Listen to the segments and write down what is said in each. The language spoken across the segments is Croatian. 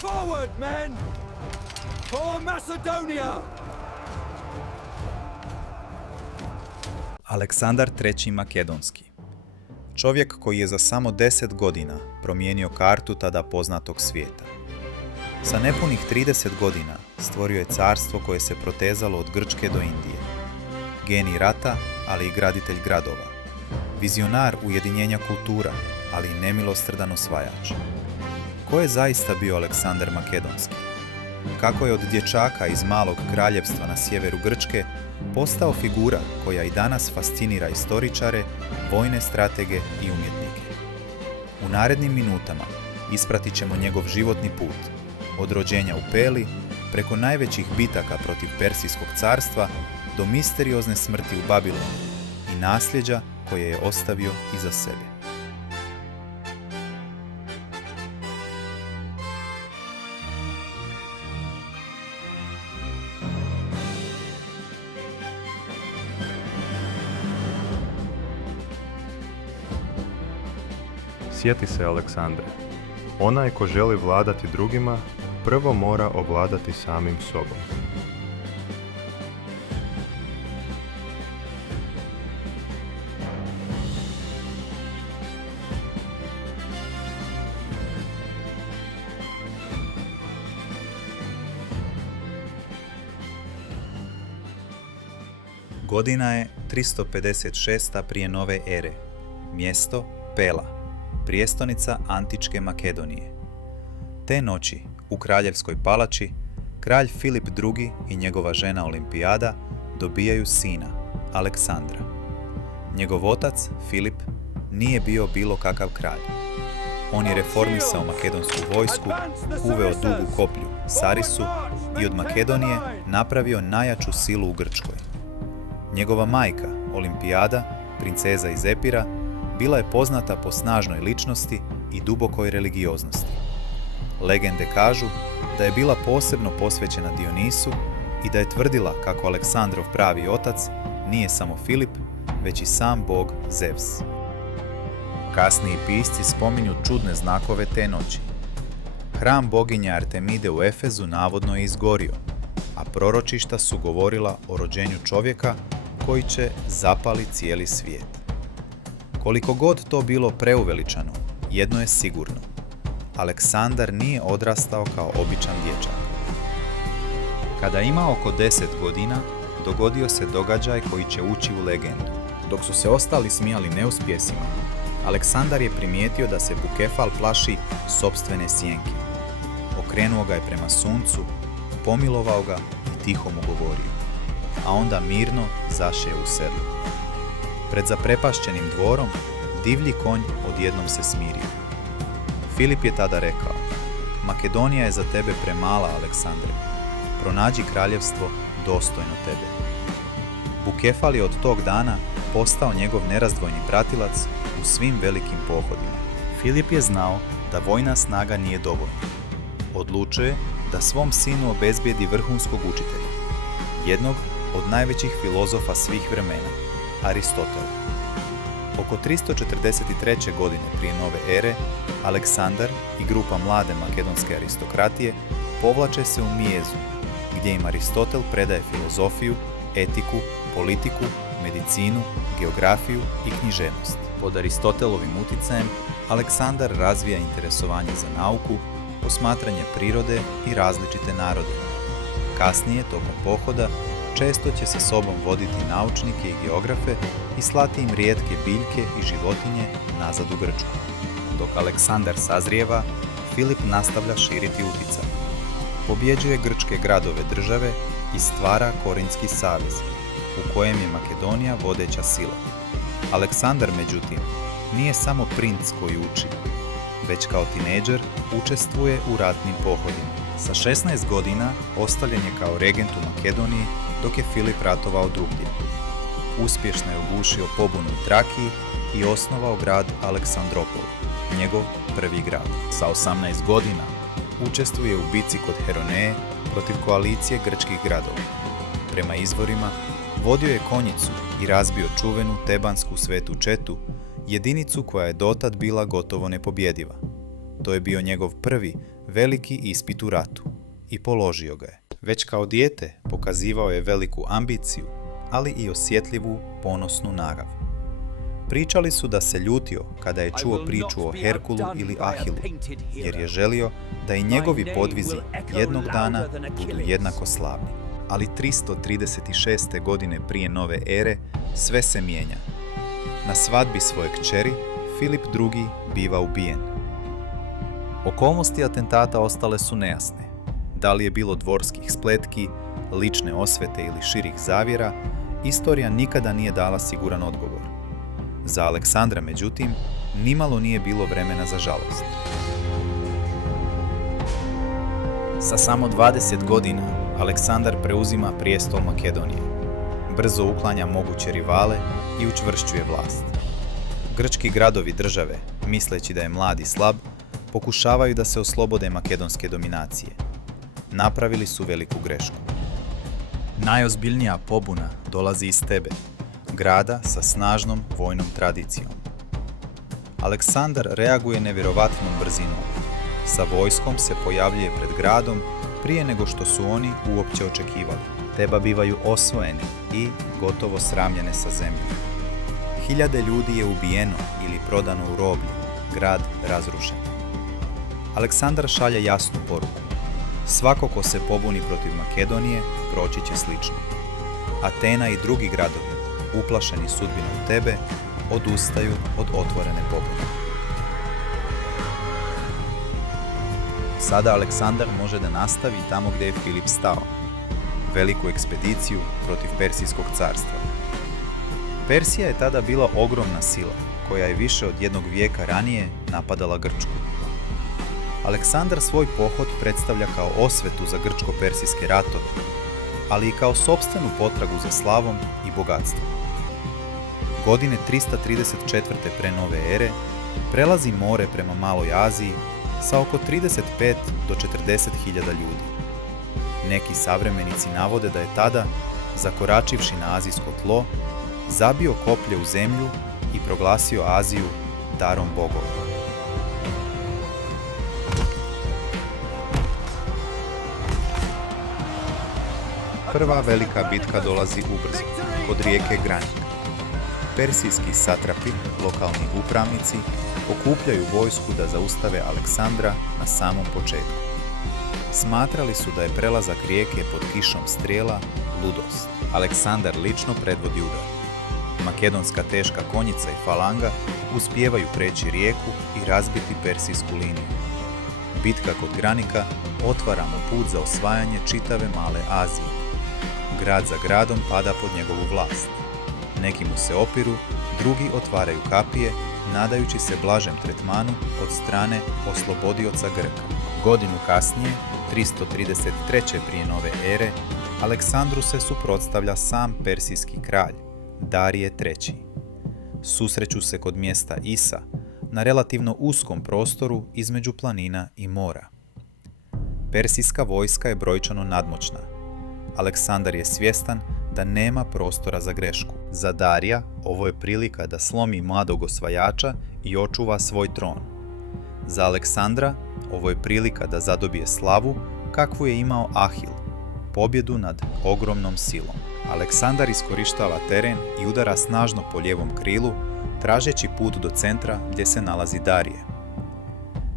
Forward, men! For Macedonia! Aleksandar III. Makedonski. Čovjek koji je za samo 10 godina promijenio kartu tada poznatog svijeta. Sa nepunih 30 godina stvorio je carstvo koje se protezalo od Grčke do Indije. Genij rata, ali i graditelj gradova. Vizionar ujedinjenja kultura, ali i nemilosrdan osvajač. Ko je zaista bio Aleksandar Makedonski? Kako je od dječaka iz malog kraljevstva na sjeveru Grčke postao figura koja i danas fascinira istoričare, vojne stratege i umjetnike. U narednim minutama ispratit ćemo njegov životni put, od rođenja u Peli, preko najvećih bitaka protiv Persijskog carstva do misteriozne smrti u Babilonu i nasljeđa koje je ostavio iza sebe. Sjeti se Aleksandre. Onaj ko želi vladati drugima, prvo mora ovladati samim sobom. Godina je 356. prije nove ere. Mjesto Pela, prijestolnica antičke Makedonije. Te noći, u kraljevskoj palači, kralj Filip II. I njegova žena Olimpijada dobijaju sina, Aleksandra. Njegov otac, Filip, nije bio bilo kakav kralj. On je reformisao makedonsku vojsku, uveo dugu koplju, Sarisu, i od Makedonije napravio najjaču silu u Grčkoj. Njegova majka, Olimpijada, princeza iz Epira, bila je poznata po snažnoj ličnosti i dubokoj religioznosti. Legende kažu da je bila posebno posvećena Dionisu i da je tvrdila kako Aleksandrov pravi otac nije samo Filip, već i sam bog Zevs. Kasniji pisci spominju čudne znakove te noći. Hram boginje Artemide u Efezu navodno je izgorio, a proročišta su govorila o rođenju čovjeka koji će zapali cijeli svijet. Koliko god to bilo preuveličano, jedno je sigurno. Aleksandar nije odrastao kao običan dječak. Kada ima oko 10 godina, dogodio se događaj koji će ući u legendu. Dok su se ostali smijali neuspjesima, Aleksandar je primijetio da se Bukefal plaši sopstvene sjenke. Okrenuo ga je prema suncu, pomilovao ga i tiho mu govorio, a onda mirno zašeo u sedlo. Pred zaprepašćenim dvorom, divlji konj odjednom se smirio. Filip je tada rekao, Makedonija je za tebe premala, Aleksandre. Pronađi kraljevstvo dostojno tebe. Bukefal je od tog dana postao njegov nerazdvojni pratilac u svim velikim pohodima. Filip je znao da vojna snaga nije dovoljna. Odlučuje da svom sinu obezbijedi vrhunskog učitelja, jednog od najvećih filozofa svih vremena, Aristotela. Oko 343. godine prije nove ere, Aleksandar i grupa mlade makedonske aristokratije povlače se u Mijezu, gdje im Aristotel predaje filozofiju, etiku, politiku, medicinu, geografiju i književnost. Pod Aristotelovim utjecajem, Aleksandar razvija interesovanje za nauku, posmatranje prirode i različite narode. Kasnije, tokom pohoda, često će sa sobom voditi naučnike i geografe i slati im rijetke biljke i životinje nazad u Grčku. Dok Aleksandar sazrijeva, Filip nastavlja širiti utjecaj. Pobjeđuje grčke gradove države i stvara Korintski savez, u kojem je Makedonija vodeća sila. Aleksandar, međutim, nije samo princ koji uči, već kao tinejdžer učestvuje u ratnim pohodima. Sa 16 godina ostavljen je kao regent u Makedoniji dok je Filip ratovao drugdje. Uspješno je ugušio pobunu u Trakiji i osnovao grad Aleksandropol, njegov prvi grad. Sa 18 godina učestvuje u bici kod Heroneje protiv koalicije grčkih gradova. Prema izvorima, vodio je konjicu i razbio čuvenu tebansku svetu četu, jedinicu koja je dotad bila gotovo nepobjediva. To je bio njegov prvi veliki ispit u ratu i položio ga je. Već kao dijete pokazivao je veliku ambiciju, ali i osjetljivu, ponosnu narav. Pričali su da se ljutio kada je čuo priču o Herkulu ili Ahilu, jer je želio da i njegovi podvizi jednog dana budu jednako slavni. Ali 336. godine prije nove ere sve se mijenja. Na svadbi svoje kćeri Filip II. Biva ubijen. Okolnosti atentata ostale su nejasne. Da li je bilo dvorskih spletki, lične osvete ili širih zavjera, istorija nikada nije dala siguran odgovor. Za Aleksandra, međutim, nimalo nije bilo vremena za žalost. Sa samo 20 godina Aleksandar preuzima prijestol Makedonije. Brzo uklanja moguće rivale i učvršćuje vlast. Grčki gradovi države, misleći da je mlad i slab, pokušavaju da se oslobode makedonske dominacije. Napravili su veliku grešku. Najozbiljnija pobuna dolazi iz Tebe, grada sa snažnom vojnom tradicijom. Aleksandar reaguje nevjerovatnom brzinom. Sa vojskom se pojavljuje pred gradom prije nego što su oni uopće očekivali. Teba bivaju osvojene i gotovo sravnjene sa zemljom. Hiljade ljudi je ubijeno ili prodano u roblje, grad razrušen. Aleksandar šalje jasnu poruku. Svako ko se pobuni protiv Makedonije, proći će slično. Atena i drugi gradovi, uplašeni sudbinom Tebe, odustaju od otvorene pobune. Sada Aleksandar može da nastavi tamo gdje je Filip stao. Veliku ekspediciju protiv Persijskog carstva. Persija je tada bila ogromna sila, koja je više od jednog vijeka ranije napadala Grčku. Aleksandar svoj pohod predstavlja kao osvetu za grčko-persijske ratove, ali i kao sopstvenu potragu za slavom i bogatstvom. Godine 334. pre nove ere prelazi more prema Maloj Aziji sa oko 35 do 40 hiljada ljudi. Neki savremenici navode da je tada, zakoračivši na azijsko tlo, zabio koplje u zemlju i proglasio Aziju darom bogova. Prva velika bitka dolazi ubrzo, kod rijeke Granik. Persijski satrapi, lokalni upravnici, okupljaju vojsku da zaustave Aleksandra na samom početku. Smatrali su da je prelazak rijeke pod kišom strijela ludost. Aleksandar lično predvodi udar. Makedonska teška konjica i falanga uspijevaju preći rijeku i razbiti persijsku liniju. Bitka kod Granika otvara mu put za osvajanje čitave Male Azije. Grad za gradom pada pod njegovu vlast. Neki mu se opiru, drugi otvaraju kapije, nadajući se blažem tretmanu od strane oslobodioca Grka. Godinu kasnije, 333. prije nove ere, Aleksandru se suprotstavlja sam persijski kralj, Darije III. Susreću se kod mjesta Isa, na relativno uskom prostoru između planina i mora. Persijska vojska je brojčano nadmoćna. Aleksandar je svjestan da nema prostora za grešku. Za Darija ovo je prilika da slomi mladog osvajača i očuva svoj tron. Za Aleksandra ovo je prilika da zadobije slavu kakvu je imao Ahil, pobjedu nad ogromnom silom. Aleksandar iskorištava teren i udara snažno po lijevom krilu, tražeći put do centra gdje se nalazi Darije.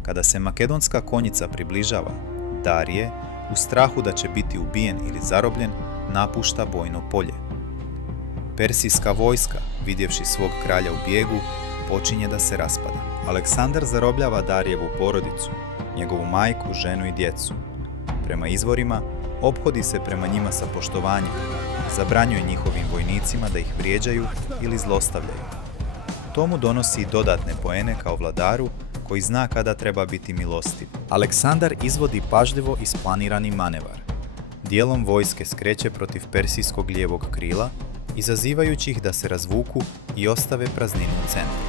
Kada se makedonska konjica približava, Darije, u strahu da će biti ubijen ili zarobljen, napušta bojno polje. Persijska vojska, vidjevši svog kralja u bijegu, počinje da se raspada. Aleksandar zarobljava Darijevu porodicu, njegovu majku, ženu i djecu. Prema izvorima, ophodi se prema njima sa poštovanjem, zabranjuje njihovim vojnicima da ih vrijeđaju ili zlostavljaju. To mu donosi dodatne poene kao vladaru koji zna kada treba biti milostiv. Aleksandar izvodi pažljivo isplanirani manevar. Dijelom vojske skreće protiv persijskog lijevog krila, izazivajući ih da se razvuku i ostave prazninu u centru.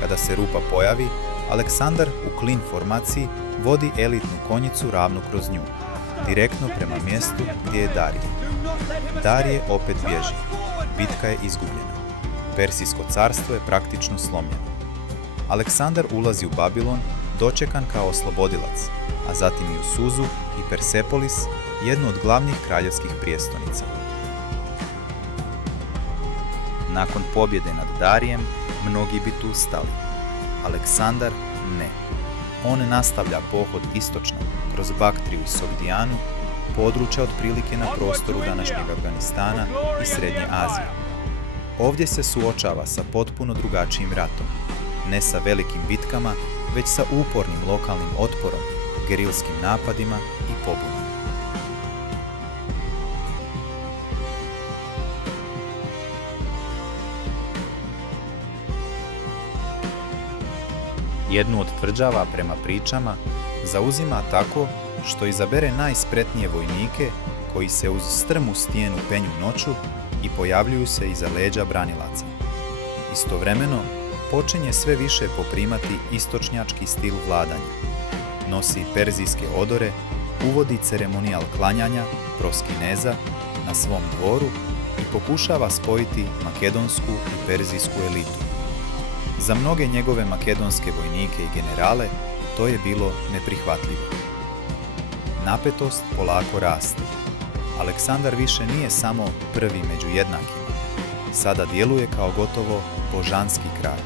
Kada se rupa pojavi, Aleksandar u klin formaciji vodi elitnu konjicu ravno kroz nju, direktno prema mjestu gdje je Darije. Darije opet bježi. Bitka je izgubljena. Persijsko carstvo je praktično slomljeno. Aleksandar ulazi u Babilon, dočekan kao oslobodilac, a zatim i u Suzu i Persepolis, jednu od glavnih kraljevskih prijestonica. Nakon pobjede nad Darijem, mnogi bi tu stali. Aleksandar ne. On nastavlja pohod istočno, kroz Baktriju i Sogdijanu, područja otprilike na prostoru današnjeg Afganistana i Srednje Azije. Ovdje se suočava sa potpuno drugačijim ratom, ne sa velikim bitkama, već sa upornim lokalnim otporom, gerilskim napadima i pobunama. Jednu od tvrđava, prema pričama, zauzima tako što izabere najspretnije vojnike koji se uz strmu stijenu penju noću i pojavljuju se iza leđa branilaca. Istovremeno, počinje sve više poprimati istočnjački stil vladanja. Nosi perzijske odore, uvodi ceremonijal klanjanja, proskineza, na svom dvoru i pokušava spojiti makedonsku i perzijsku elitu. Za mnoge njegove makedonske vojnike i generale to je bilo neprihvatljivo. Napetost polako raste. Aleksandar više nije samo prvi među jednakima. Sada djeluje kao gotovo božanski kralj.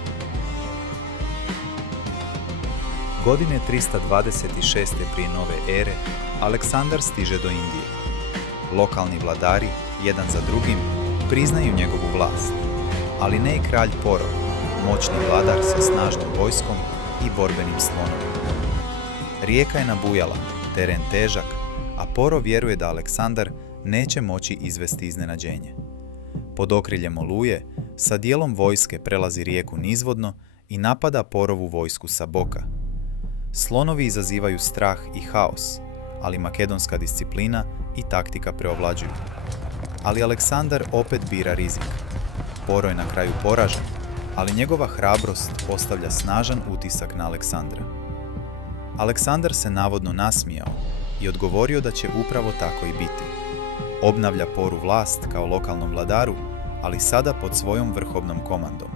Godine 326. prije nove ere, Aleksandar stiže do Indije. Lokalni vladari, jedan za drugim, priznaju njegovu vlast, ali ne i kralj Poro, moćni vladar sa snažnom vojskom i borbenim slonom. Rijeka je nabujala, teren težak, a Poro vjeruje da Aleksandar neće moći izvesti iznenađenje. Pod okriljem oluje, sa dijelom vojske prelazi rijeku nizvodno i napada Porovu vojsku sa boka. Slonovi izazivaju strah i haos, ali makedonska disciplina i taktika preovlađuju. Ali Aleksandar opet bira rizik. Poro je na kraju poražen, ali njegova hrabrost ostavlja snažan utisak na Aleksandra. Aleksandar se navodno nasmijao i odgovorio da će upravo tako i biti. Obnavlja Poru vlast kao lokalnom vladaru, ali sada pod svojom vrhovnom komandom.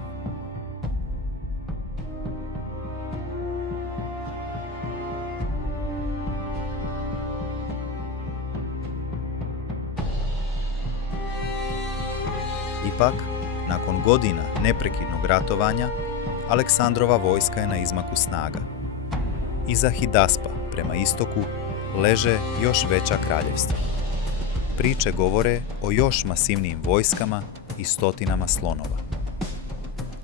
Ipak, nakon godina neprekidnog ratovanja, Aleksandrova vojska je na izmaku snaga. Iza Hidaspa, prema istoku, leže još veća kraljevstva. Priče govore o još masivnijim vojskama i stotinama slonova.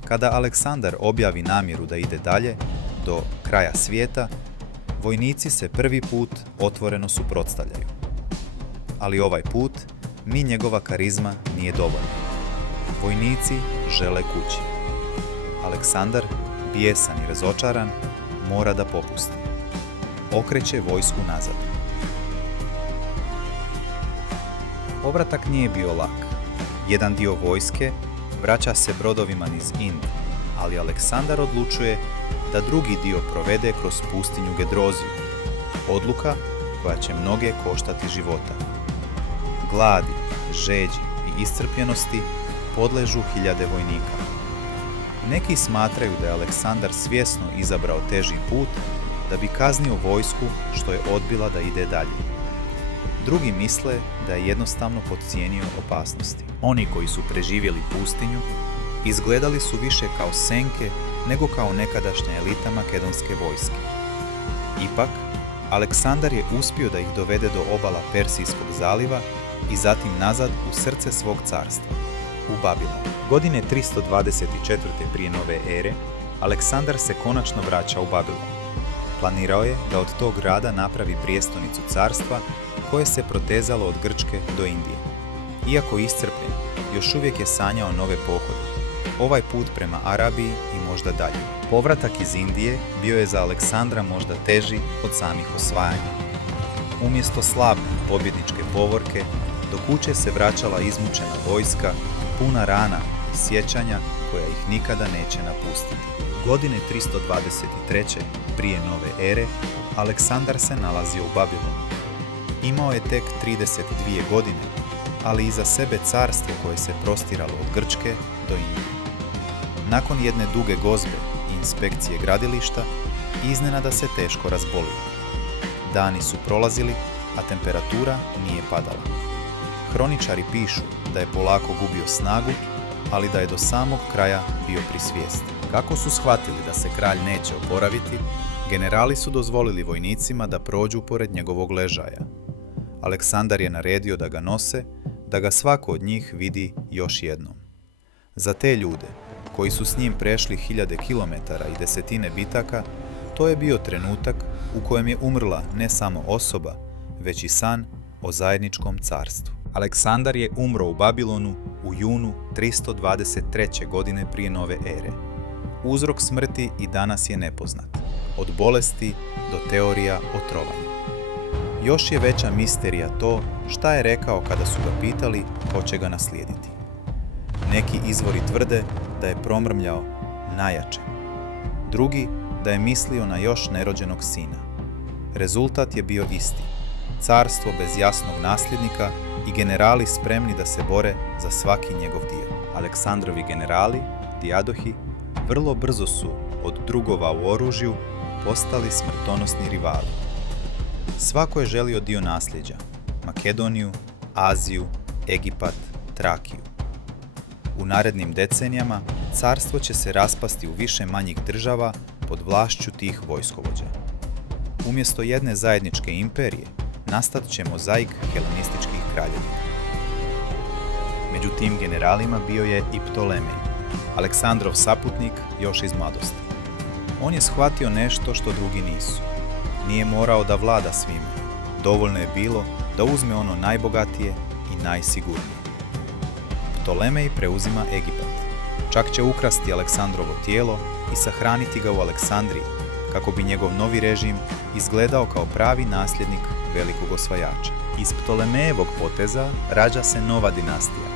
Kada Aleksandar objavi namjeru da ide dalje, do kraja svijeta, vojnici se prvi put otvoreno suprotstavljaju. Ali ovaj put ni njegova karizma nije dovoljna. Vojnici žele kući. Aleksandar, bijesan i razočaran, mora da popusti. Okreće vojsku nazad. Povratak nije bio lak. Jedan dio vojske vraća se brodovima niz Ind, ali Aleksandar odlučuje da drugi dio provede kroz pustinju Gedroziju. Odluka koja će mnoge koštati života. Gladi, žeđi i iscrpljenosti podležu hiljade vojnika. Neki smatraju da je Aleksandar svjesno izabrao teži put da bi kaznio vojsku što je odbila da ide dalje. Drugi misle da je jednostavno podcijenio opasnosti. Oni koji su preživjeli pustinju izgledali su više kao senke nego kao nekadašnja elita makedonske vojske. Ipak, Aleksandar je uspio da ih dovede do obala Persijskog zaliva i zatim nazad u srce svog carstva, u Babilon. Godine 324. prije nove ere, Aleksandar se konačno vraća u Babilon. Planirao je da od tog grada napravi prijestolnicu carstva koje se protezalo od Grčke do Indije. Iako iscrpljen, još uvijek je sanjao nove pohode, ovaj put prema Arabiji i možda dalje. Povratak iz Indije bio je za Aleksandra možda teži od samih osvajanja. Umjesto slavne pobjedničke povorke, do kuće se vraćala izmučena vojska, puna rana i sjećanja koja ih nikada neće napustiti. Godine 323. prije nove ere, Aleksandar se nalazio u Babilonu. Imao je tek 32 godine, ali iza sebe carstvo koje se prostiralo od Grčke do Indije. Nakon jedne duge gozbe i inspekcije gradilišta, iznenada se teško razbolio. Dani su prolazili, a temperatura nije padala. Hroničari pišu da je polako gubio snagu, ali da je do samog kraja bio pri svijesti. Kako su shvatili da se kralj neće oporaviti, generali su dozvolili vojnicima da prođu pored njegovog ležaja. Aleksandar je naredio da ga nose, da ga svako od njih vidi još jednom. Za te ljude, koji su s njim prešli 1000 kilometara i desetine bitaka, to je bio trenutak u kojem je umrla ne samo osoba, već i san o zajedničkom carstvu. Aleksandar je umro u Babilonu u junu 323. godine prije nove ere. Uzrok smrti i danas je nepoznat, od bolesti do teorija o trovanju. Još je veća misterija to šta je rekao kada su ga pitali ko će ga naslijediti. Neki izvori tvrde da je promrmljao najjače, drugi da je mislio na još nerođenog sina. Rezultat je bio isti, carstvo bez jasnog nasljednika i generali spremni da se bore za svaki njegov dio. Aleksandrovi generali, dijadohi, vrlo brzo su od drugova u oružju postali smrtonosni rivali. Svako je želio dio nasljeđa, Makedoniju, Aziju, Egipat, Trakiju. U narednim decenijama carstvo će se raspasti u više manjih država pod vlašću tih vojskovođa. Umjesto jedne zajedničke imperije, nastat će mozaik helenističkih kraljevina. Među tim generalima bio je i Ptolemej, Aleksandrov saputnik još iz mladosti. On je shvatio nešto što drugi nisu. Nije morao da vlada svime, dovoljno je bilo da uzme ono najbogatije i najsigurnije. Ptolemej preuzima Egipat, čak će ukrasti Aleksandrovo tijelo i sahraniti ga u Aleksandriji, kako bi njegov novi režim izgledao kao pravi nasljednik velikog osvajača. Iz Ptolemejevog poteza rađa se nova dinastija,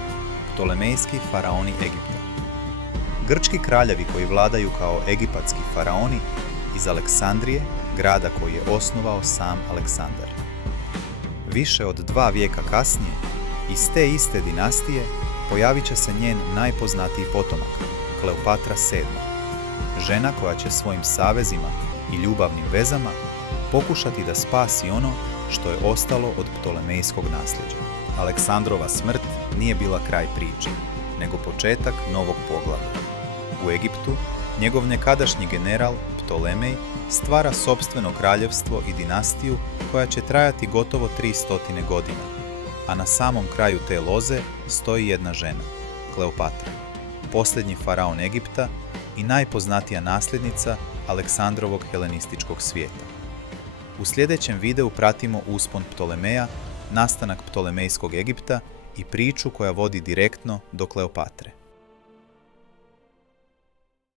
Ptolemejski faraoni Egipta. Grčki kraljevi koji vladaju kao egipatski faraoni iz Aleksandrije, grada koji je osnovao sam Aleksandar. Više od 2 vijeka kasnije, iz te iste dinastije, pojavit će se njen najpoznatiji potomak, Kleopatra VII, žena koja će svojim savezima i ljubavnim vezama pokušati da spasi ono što je ostalo od ptolemejskog nasljeđa. Aleksandrova smrt nije bila kraj priče, nego početak novog poglavlja. U Egiptu, njegov nekadašnji general Ptolemej stvara sopstveno kraljevstvo i dinastiju koja će trajati gotovo 300 godina, a na samom kraju te loze stoji jedna žena, Kleopatra, posljednji faraon Egipta i najpoznatija nasljednica Aleksandrovog helenističkog svijeta. U sljedećem videu pratimo uspon Ptolemeja, nastanak Ptolemejskog Egipta i priču koja vodi direktno do Kleopatre.